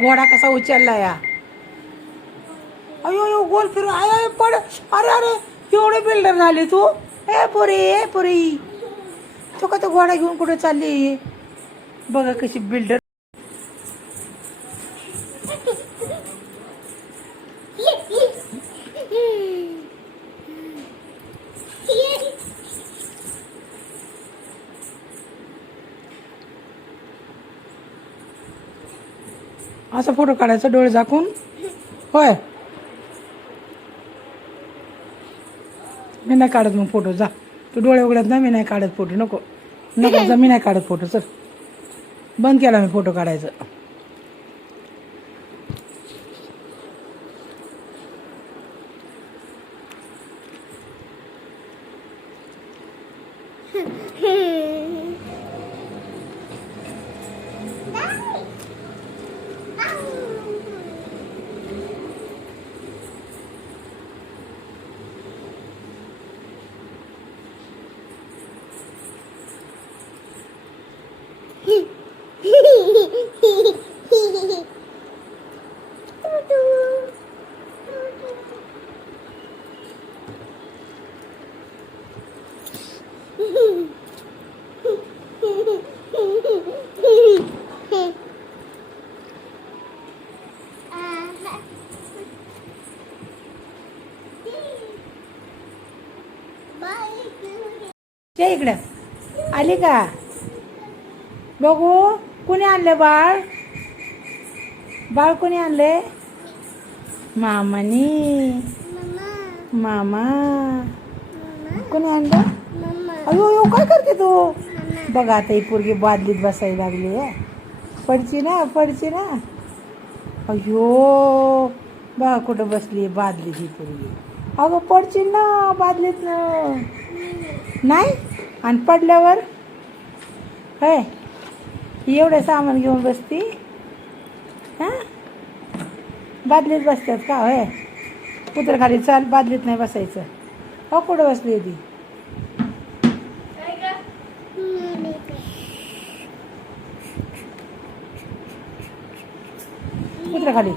घोडा कसा उचलला या. अयो अयो गोल फिरू. आय पड. अरे अरे एवढे बिल्डर झाली तू. ए पुरी तू का तो घोडा घेऊन कुठे चालली. बघा कशी बिल्डर. असा फोटो काढायचा डोळे झाकून. होय मी नाही काढत मग फोटो. जा तू डोळे उघडत ना. मी नाही काढत फोटो. नको नको जा. मी नाही काढत फोटो. चल बंद केला मी फोटो काढायचं. ये इकडं. आली का बघू. कुणी आणले बाळ. बाळ कुणी आणले. मामानी. मामा कोणी आणलं. अयो अयो काय करते तू. बघा आता ही पोरगी बादलीत बसायला लागली आहे. पडची ना पडची ना. अयो बघा कुठं बसली बादलीत ही पोरगी. अगं पडची ना बादलीत ना. नाही आणि पडल्यावर होय एवढं सामान घेऊन बसती. हां बादलीत बसतात का. होय उतर खाली. चाल बादलीत नाही बसायचं. हो कुठं बसली होती. उतरा खाली.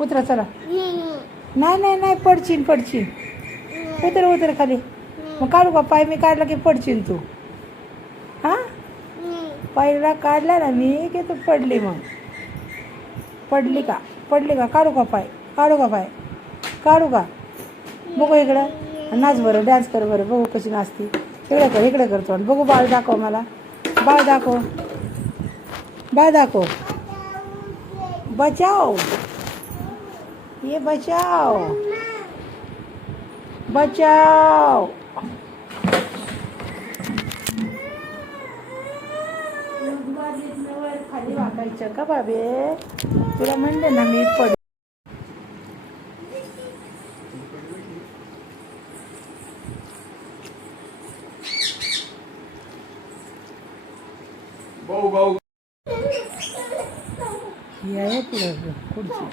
उतरा चला. नाही नाही नाही पडशील पडशील. उतर खाली. मग काढू का पाय. मी काढला की पडशील तू. हां पायला काढला ना मी की तू पडली. मग पडली का काढू का पाय. काढू का. बघू इकडं नाच बरं. डान्स कर बरं. बघू कशी नाचते. इकडे करतो. बघू बाळ दाखव मला. बाळ दाखव. बचाओ ये बचाओ. खाली वाकायचं का बाबे. तुला म्हणले ना मी पड. या पुढे खुर्ची.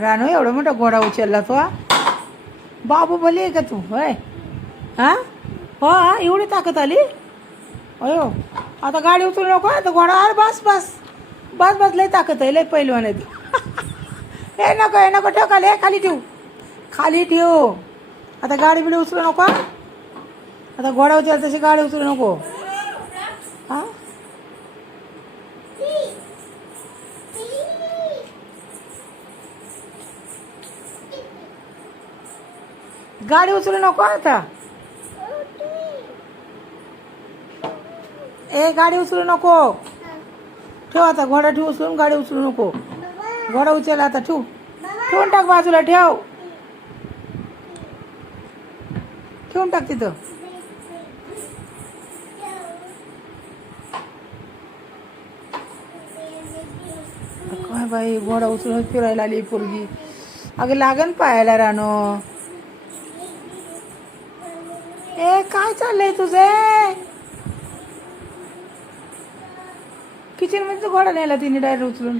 रानू एवढा मोठा घोडा उचलला तो हा? बाबू भली आहे का तू होय हा हो हा एवढी ताकद आली अयो आता गाडी उचलू नको आता घोडा अरे बस बस बस बस लय ताकद आहे लय पहिलवान आहे तू हे नको ठेव खाली खाली ठेव आता गाडी बिडी उचलू नको हा? आता घोडा उचल तशी गाडी उचलू नको हा गाडी उचलू नको आता ए गाडी उचलू नको ठेव आता घोडा ठेव उचलून गाडी उचलू नको घोडा उचल आता ठेवून टाक बाजूला ठेवून टाक तिथं काय बाई घोडा उचलून फिरायला आली पोरगी अगं लागन पाहायला रानो ए काय चाललंय तुझे किचन मध्ये घोडा नेला तिने डायरेक्ट उचलून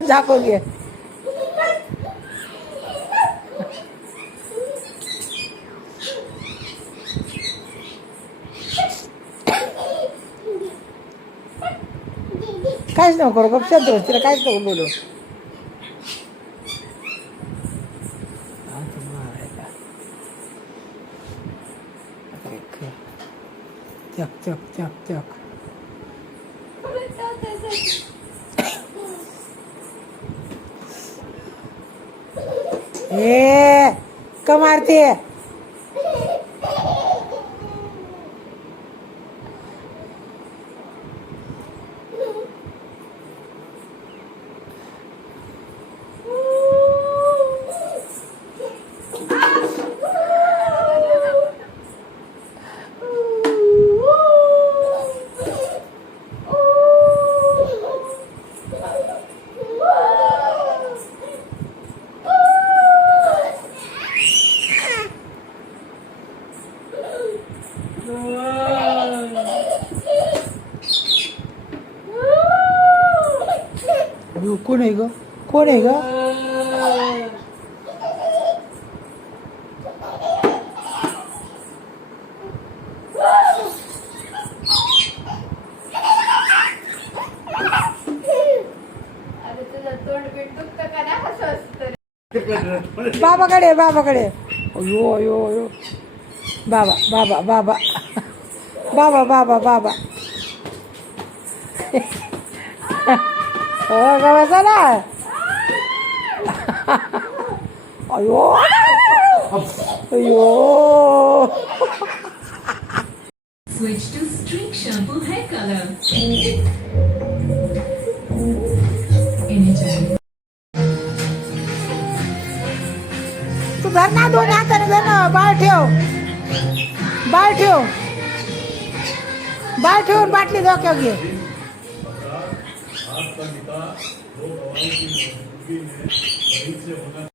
झाको घे काहीच नको करू गप शांत बस तिला काहीच नको बोलू चक ए का मारते कोण आहे ग कोण आहे ग बाबाकडे अयो अयो अयो बाबा हो गावाचा ना अयो अयो Switch to Streak Shampoo Hair Color. Anytime. तू धर ना दोन हाताने धर ना बाळ ठेवून बाटली डोक्यावर घे आपका निकाह 2 गवाहों की मौजूदगी में शहीद से होना